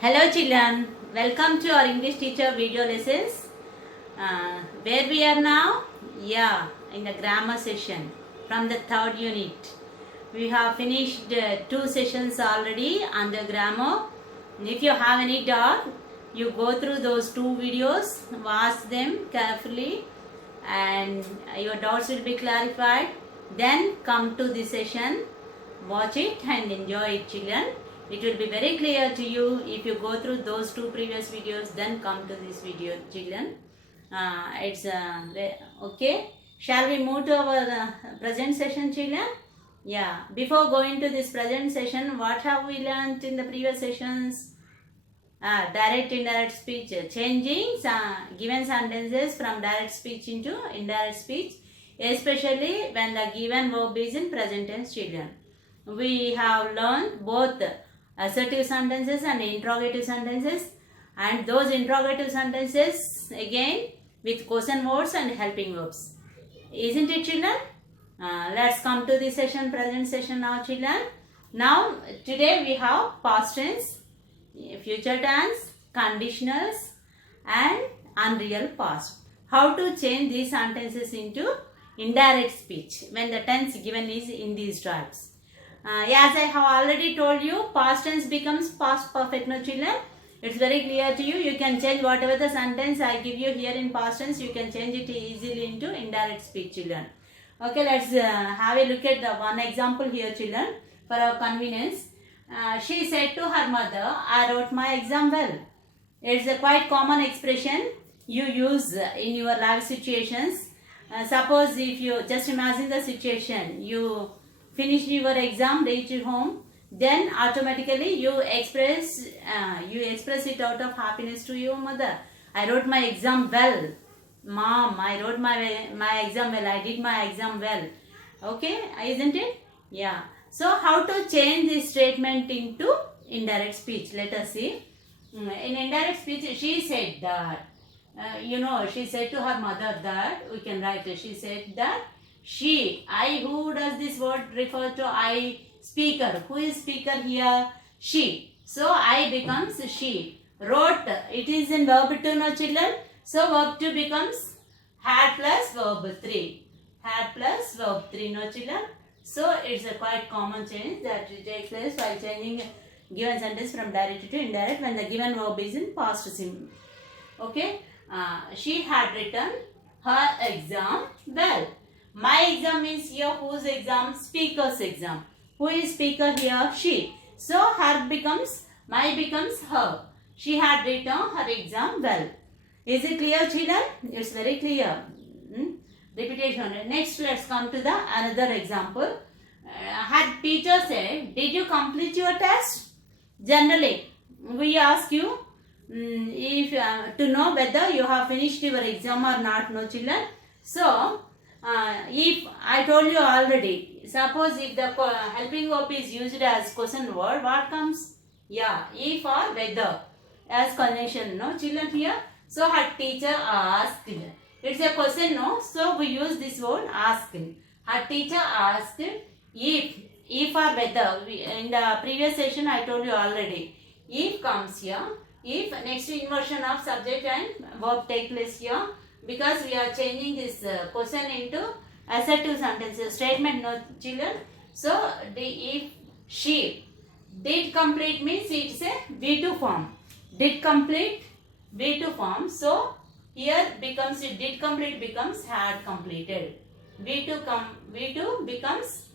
Hello children, welcome to our English teacher video lessons. Where we are now? Yeah, in the grammar session from the third unit. We have finished two sessions already on the grammar. If you have any doubt, you go through those two videos, watch them carefully and your doubts will be clarified. Then come to this session, watch it and enjoy it children. It will be very clear to you if you go through those two previous videos, then come to this video children. It's okay. Shall we move to our present session children? Yeah, before going to this present session, what have we learned in the previous sessions? Direct indirect speech, changing given sentences from direct speech into indirect speech, especially when the given verb is in present tense children. We have learned both assertive sentences and interrogative sentences, and those interrogative sentences again with question words and helping verbs. Isn't it children? Let's come to this session, present session now children. Now today we have past tense, future tense, conditionals and unreal past. How to change these sentences into indirect speech when the tense given is in these types. As I have already told you, past tense becomes past perfect, no children? It's very clear to you. You can change whatever the sentence I give you here in past tense, you can change it easily into indirect speech children. Okay, let's have a look at the one example here children for our convenience. She said to her mother, I wrote my exam well. It's a quite common expression you use in your life situations. Suppose if you just imagine the situation, you finished your exam, reached home, then automatically you express it out of happiness to your mother. I wrote my exam well. Mom, I wrote my exam well. I did my exam well. Okay, isn't it? Yeah. So how to change this statement into indirect speech? Let us see. In indirect speech, she said that. She said to her mother that. We can write. She said that. She, I, who does this word refer to? I, speaker. Who is speaker here? She. So I becomes she. Wrote, it is in verb 2, no children? So verb 2 becomes had plus verb 3. Had plus verb 3, no children? So it's a quite common change that takes place while changing given sentence from direct to indirect when the given verb is in past simple. Okay? She had written her exam well. My exam means here whose exam? Speaker's exam. Who is speaker here? She. So her becomes, my becomes her. She had written her exam well. Is it clear children? It's very clear. Repetition. Next let's come to the another example. Had teacher said, did you complete your test? Generally, we ask you if to know whether you have finished your exam or not, no children. So, if I told you already, suppose if the helping verb is used as question word, what comes? Yeah, if or whether as conjunction, no children here. So her teacher asked. It's a question, no? So we use this word asked. Her teacher asked if or whether. In the previous session I told you already. If comes here. If next to inversion of subject and verb take place here. Because we are changing this question into assertive sentences statement, no children. So if she did complete means it's a V2 form. Did complete V2 form. So here becomes did complete becomes had completed. V2 becomes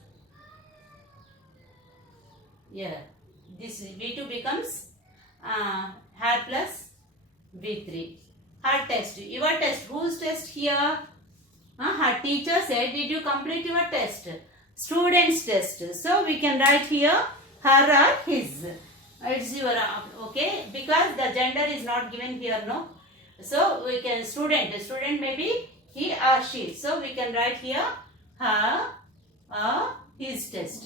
this V2 becomes had plus V3. Her test. Your test. Whose test here? Her teacher said, did you complete your test? Student's test. So we can write here her or his. It's your, okay, because the gender is not given here, no. So we can student. The student may be he or she. So we can write here her or his test.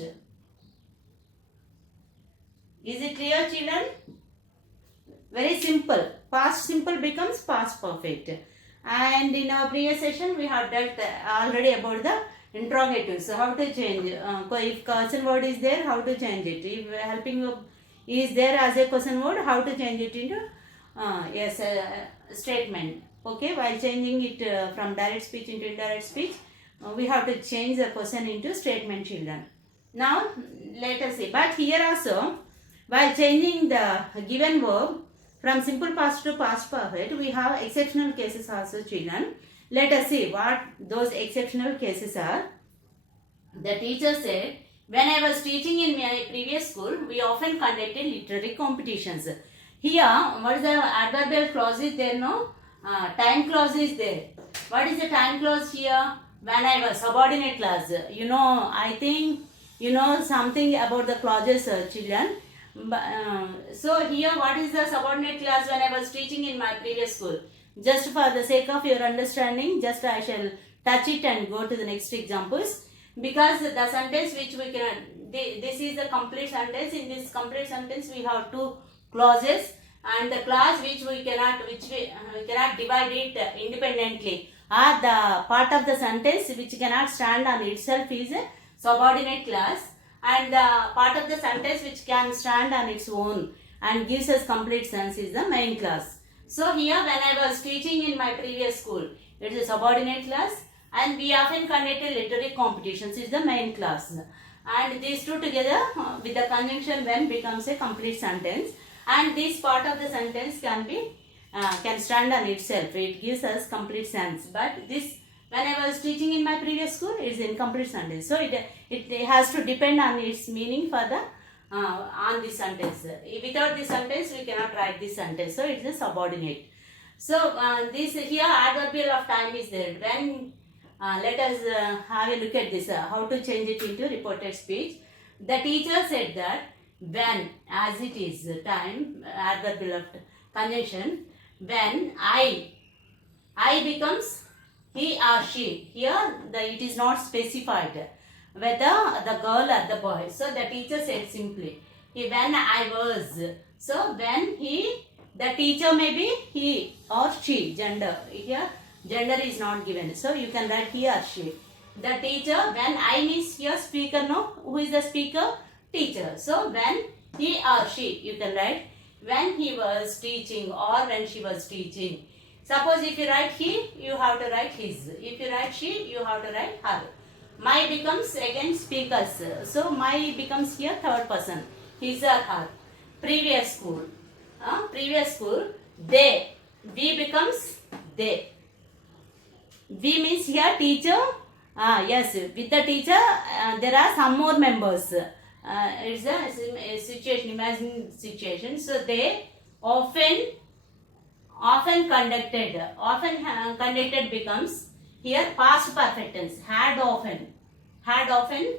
Is it clear children? Very simple. Past simple becomes past perfect. And in our previous session we have dealt already about the interrogatives. So how to change? If question word is there, how to change it? If helping is there as a question word, how to change it into yes, statement. Okay, while changing it from direct speech into indirect speech, we have to change the question into statement, children. Now let us see, but here also, while changing the given verb from simple past to past perfect, we have exceptional cases also, children. Let us see what those exceptional cases are. The teacher said, when I was teaching in my previous school, we often conducted literary competitions. Here, what is the adverbial clause is there? No? Time clause is there. What is the time clause here? When I was subordinate clause. You know, I think you know something about the clauses, children. So here, what is the subordinate clause when I was teaching in my previous school? Just for the sake of your understanding, just I shall touch it and go to the next examples. Because the sentence which we can, this is the complete sentence. In this complete sentence, we have two clauses, and the clause which we cannot divide it independently, or the part of the sentence which cannot stand on itself is a subordinate clause, and the part of the sentence which can stand on its own and gives us complete sense is the main clause. So here, when I was teaching in my previous school, it is a subordinate clause, and we often conducted literary competitions is the main clause. And these two together with the conjunction when becomes a complete sentence, and this part of the sentence can stand on itself. It gives us complete sense. But this, when I was teaching in my previous school, it is incomplete sentence. So it has to depend on its meaning for the on this sentence. Without this sentence, we cannot write this sentence. So it is a subordinate. So this here adverbial of time is there. When let us have a look at this, how to change it into reported speech. The teacher said that when, as it is time, adverbial of conjunction, when I becomes he or she. Here it is not specified whether the girl or the boy. So the teacher said simply, when I was. So when the teacher may be he or she, gender. Here gender is not given, so you can write he or she. The teacher, when I means here speaker, no? Who is the speaker? Teacher. So when he or she, you can write when he was teaching or when she was teaching. Suppose if you write he, you have to write his. If you write she, you have to write her. My becomes again speakers. So my becomes here third person. His or her. Previous school. Previous school. They. We becomes they. We means here teacher. Yes, with the teacher there are some more members. It's a situation, imagine situation. So they often conducted. Conducted becomes here past perfect tense. Had often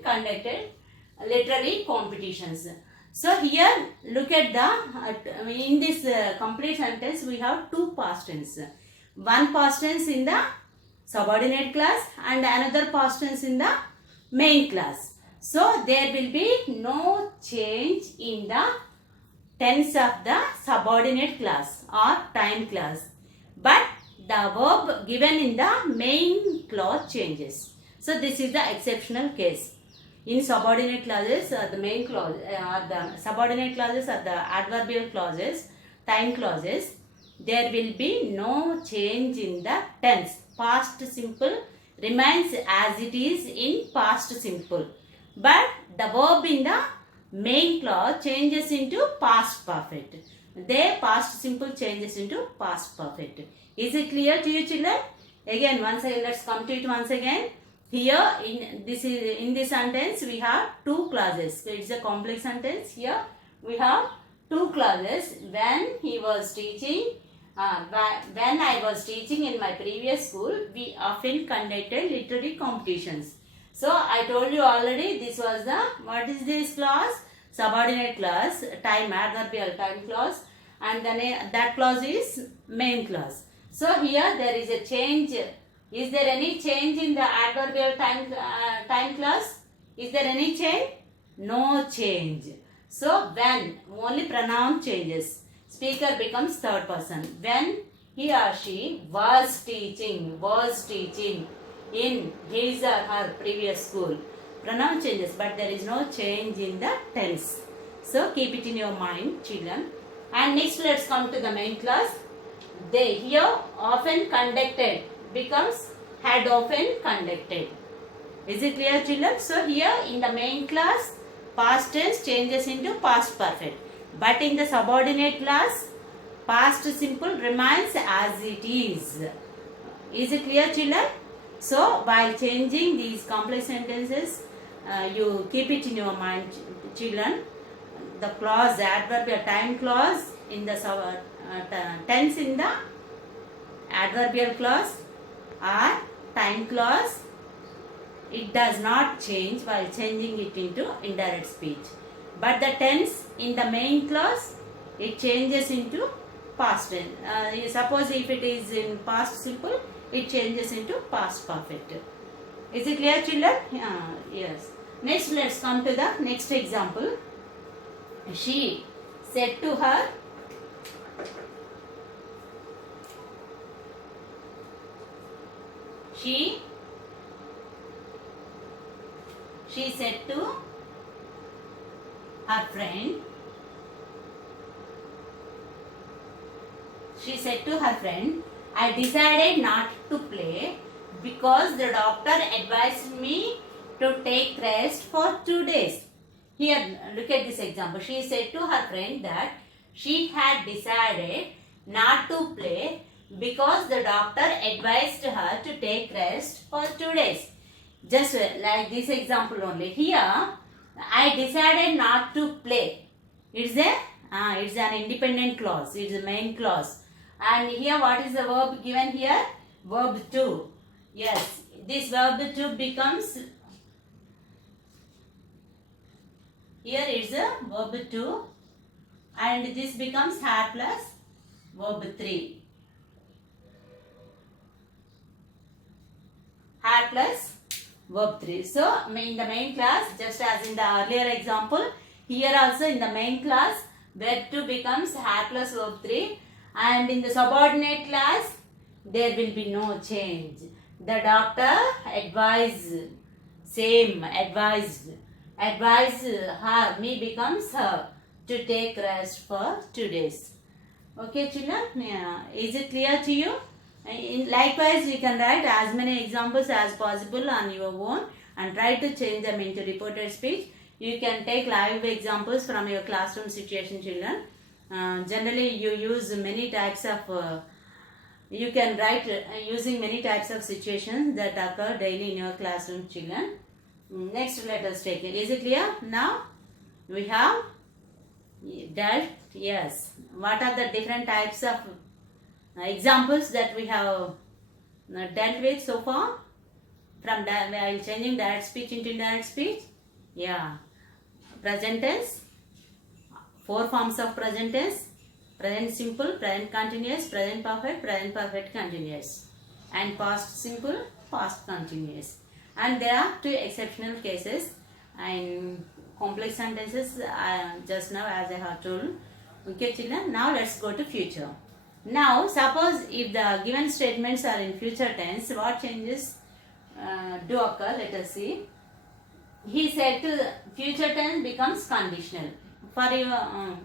conducted literary competitions. So here look at the in this complete sentence we have two past tense. One past tense in the subordinate clause and another past tense in the main clause. So there will be no change in the tense of the subordinate clause or time clause, but the verb given in the main clause changes. So this is the exceptional case. In subordinate clauses, the main clause or the subordinate clauses or the adverbial clauses, time clauses, there will be no change in the tense. Past simple remains as it is in past simple, but the verb in the main clause changes into past perfect. Their past simple changes into past perfect. Is it clear to you, children? Again, once again, let's come to it once again. Here in this sentence we have two clauses. It's a complex sentence. Here we have two clauses. When he was teaching. When I was teaching in my previous school, we often conducted literary competitions. So I told you already, this was the, what is this clause? Subordinate clause, time, adverbial time clause, and then that clause is main clause. So here there is a change. Is there any change in the adverbial time clause? Is there any change? No change. So when, only pronoun changes. Speaker becomes third person. When he or she was teaching in his or her previous school. Pronoun changes, but there is no change in the tense. So keep it in your mind, children. And next let's come to the main class. They here often conducted becomes had often conducted. Is it clear, children? So here in the main class, past tense changes into past perfect. But in the subordinate class, past simple remains as it is. Is it clear, children? So while changing these complex sentences, you keep it in your mind, children. The clause, adverbial time clause in the tense in the adverbial clause or time clause, it does not change while changing it into indirect speech. But the tense in the main clause, it changes into past tense. Suppose if it is in past simple, it changes into past perfect. Is it clear, children? Yes. Next, let's come to the next example. She said to her, she said to her friend, I decided not to play because the doctor advised me to take rest for 2 days. Here, look at this example. She said to her friend that she had decided not to play because the doctor advised her to take rest for 2 days. Just like this example only. Here, I decided not to play. It's an independent clause. It's a main clause. And here, what is the verb given here? Verb to. Yes, this verb to becomes, here it's a verb to, and this becomes had plus verb 3. Had plus verb 3. So, in the main class, just as in the earlier example, here also in the main class, verb 2 becomes had plus verb 3. And in the subordinate class, there will be no change. The doctor advised her, me becomes her, to take rest for 2 days. Okay, children? Is it clear to you? Likewise, you can write as many examples as possible on your own and try to change them into reported speech. You can take live examples from your classroom situation, children. Generally, you use many types of, you can write using many types of situations that occur daily in your classroom, children. Next, let us take it. Is it clear? Now, we have dealt, yes. What are the different types of examples that we have dealt with so far? From while changing direct speech into indirect speech? Yeah. Present tense. 4 forms of present tense: present simple, present continuous, present perfect continuous, and past simple, past continuous. And there are 2 exceptional cases and complex sentences just now, as I have told. Okay, children. Now let's go to future. Now suppose if the given statements are in future tense, what changes do occur? Let us see. He said to the future tense becomes conditional. For your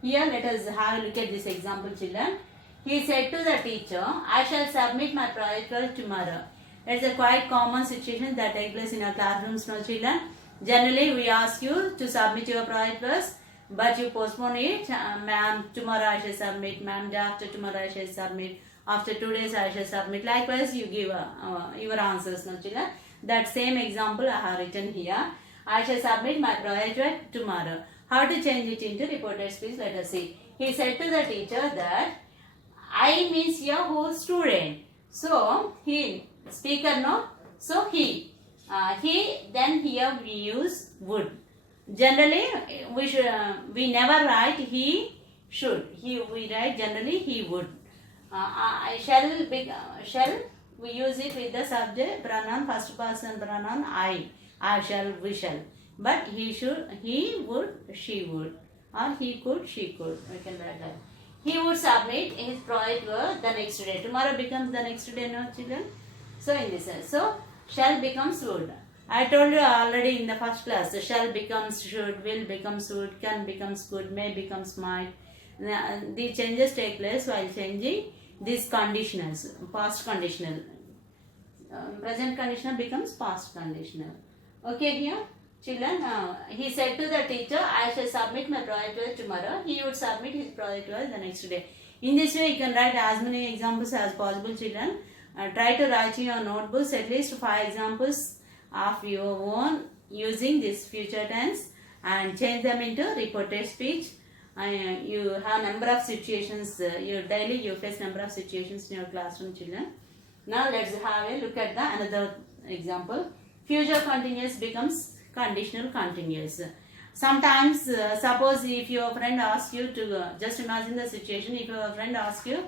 here, let us have a look at this example, children. He said to the teacher, I shall submit my project work tomorrow. It's a quite common situation that takes place in our classrooms now, children. Generally, we ask you to submit your project work, but you postpone it. Ma'am, tomorrow I shall submit. Ma'am, day after tomorrow I shall submit. After 2 days I shall submit. Likewise, you give your answers now, children. That same example I have written here. I shall submit my project work tomorrow. How to change it into reported speech? Let us see. He said to the teacher that I means here who student. So he, speaker no. So he then here we use would. Generally we never write he should. We write generally he would. Shall we use it with the subject pronoun, first person pronoun I shall, we shall. But he should, he would, she would, or he could, she could. We can write that. He would submit his project work the next day. Tomorrow becomes the next day, no, children? So in this sense, so shall becomes would. I told you already in the first class. Shall becomes should, will becomes would, can becomes could, may becomes might. The changes take place while changing these conditionals. Past conditional. Present conditional becomes past conditional. Okay, here, children. He said to the teacher, I shall submit my project work tomorrow. He would submit his project work the next day. In this way, you can write as many examples as possible, children. Try to write in your notebooks at least 5 examples of your own using this future tense and change them into reported speech. You have number of situations, you face number of situations in your classroom, children. Now let's have a look at the another example. Future continuous becomes conditional continuous. Sometimes, suppose if your friend asks you to, just imagine the situation, if your friend asks you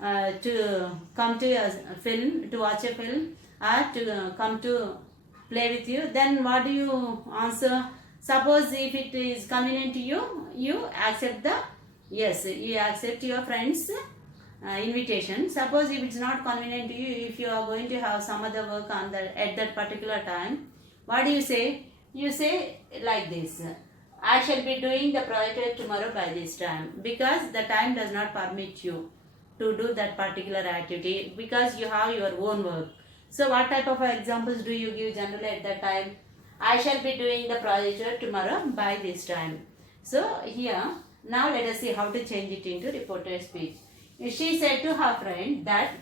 to come to a film, to watch a film, or to come to play with you, then what do you answer? Suppose if it is convenient to you, you accept the, yes, you accept your friend's invitation. Suppose if it's not convenient to you, if you are going to have some other work on that at that particular time, what do you say? You say like this: I shall be doing the project tomorrow by this time, because the time does not permit you to do that particular activity because you have your own work. So what type of examples do you give generally at that time? I shall be doing the project tomorrow by this time. So here, now let us see how to change it into reported speech. She said to her friend that,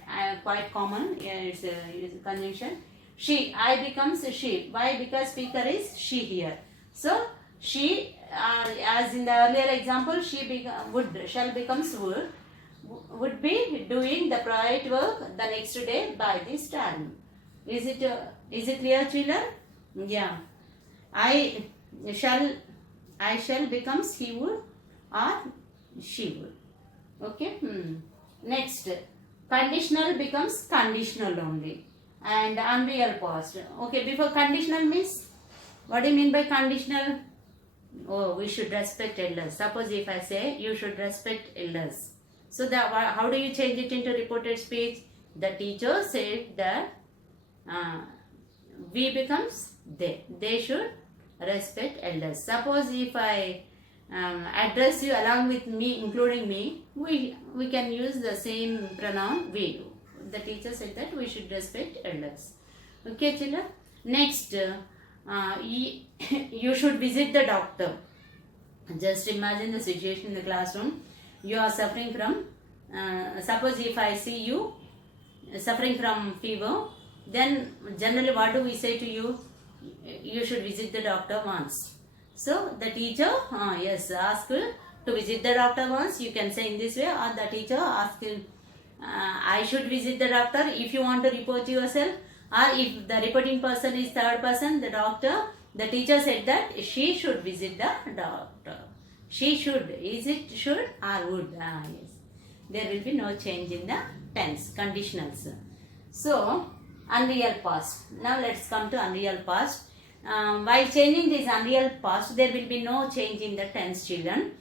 quite common, it's a conjunction. She, I becomes she. Why? Because speaker is she here. So she, as in the earlier example, she shall becomes would be doing the project work the next day by this time. Is it clear, children? Yeah. I shall becomes he would or she would. Okay. Next, conditional becomes conditional only, and unreal past. Okay, before conditional means, what do you mean by conditional? Oh, we should respect elders. Suppose if I say you should respect elders, so that how do you change it into reported speech? The teacher said that we becomes they. They should respect elders. Suppose if I address you along with me, including me, we can use the same pronoun we. The teacher said that we should respect elders. Okay, children. Next, you should visit the doctor. Just imagine the situation in the classroom. You are suffering from, suppose if I see you suffering from fever, then generally what do we say to you? You should visit the doctor once. So the teacher, yes, ask to visit the doctor once. You can say in this way, or the teacher ask, I should visit the doctor. If you want to report yourself, or if the reporting person is third person, the doctor, the teacher said that she should visit the doctor. She should. Is it should or would? Yes. There will be no change in the tense, conditionals. So, unreal past. Now let's come to unreal past. While changing this unreal past, there will be no change in the tense, children.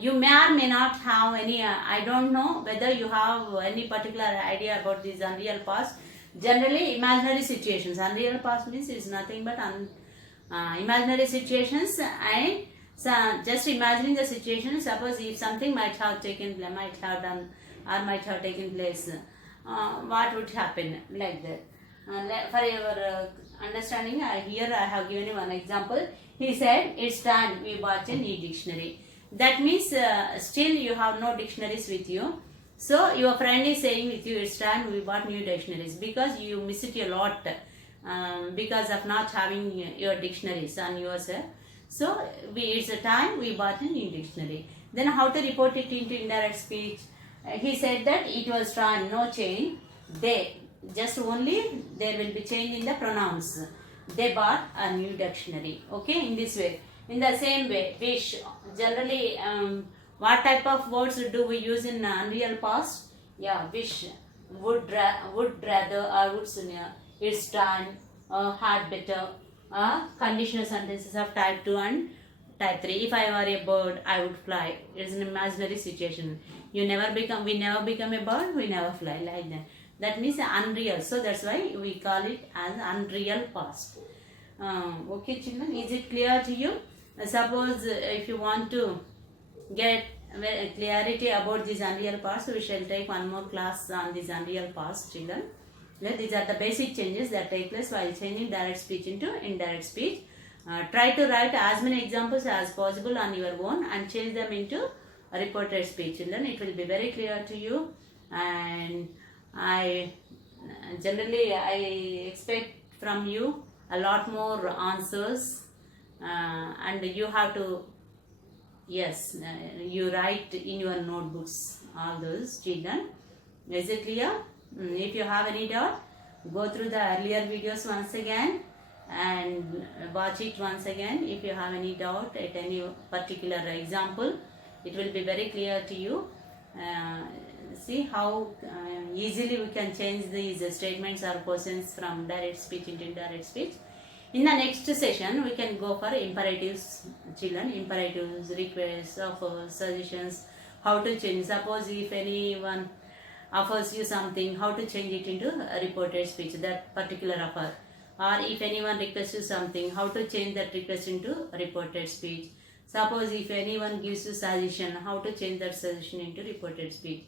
You may or may not have any, I don't know whether you have any particular idea about this unreal past. Generally, imaginary situations. Unreal past means is nothing but imaginary situations, and just imagining the situation. Suppose if something might have taken place, might have done or might have taken place, what would happen like that. For your understanding, here I have given you one example. He said, it's time we bought a new dictionary. That means still you have no dictionaries with you. So your friend is saying with you, it's time we bought new dictionaries, because you miss it a lot because of not having your dictionaries on yourself. So it's a time we bought a new dictionary. Then how to report it into indirect speech? He said that it was time, no change. They, just only there will be change in the pronouns. They bought a new dictionary. Okay, in this way. In the same way, wish. Generally, what type of words do we use in unreal past? Yeah, wish, would rather, or would sooner. It's time, had better. Conditional sentences of type 2 and type 3. If I were a bird, I would fly. It's an imaginary situation. We never become a bird, we never fly, like that. That means unreal. So that's why we call it as unreal past. Okay children, is it clear to you? Suppose if you want to get clarity about these unreal parts, we shall take one more class on these unreal parts children. Yeah, these are the basic changes that take place while changing direct speech into indirect speech. Try to write as many examples as possible on your own and change them into reported speech children. It will be very clear to you, and I generally I expect from you a lot more answers, and you have to, yes, you write in your notebooks all those children. Is it clear? If you have any doubt, go through the earlier videos once again and watch it once again. If you have any doubt at any particular example, it will be very clear to you. See how easily we can change these statements or questions from direct speech into indirect speech. In the next session, we can go for imperatives children. Imperatives, requests, offers, suggestions, how to change. Suppose if anyone offers you something, how to change it into a reported speech, that particular offer. Or if anyone requests you something, how to change that request into reported speech. Suppose if anyone gives you suggestion, how to change that suggestion into reported speech.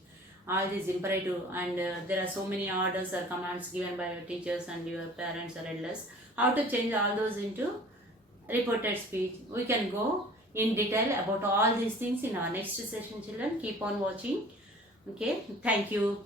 All these imperative, and there are so many orders or commands given by your teachers and your parents or elders. How to change all those into reported speech. We can go in detail about all these things in our next session children. Keep on watching. Okay, thank you.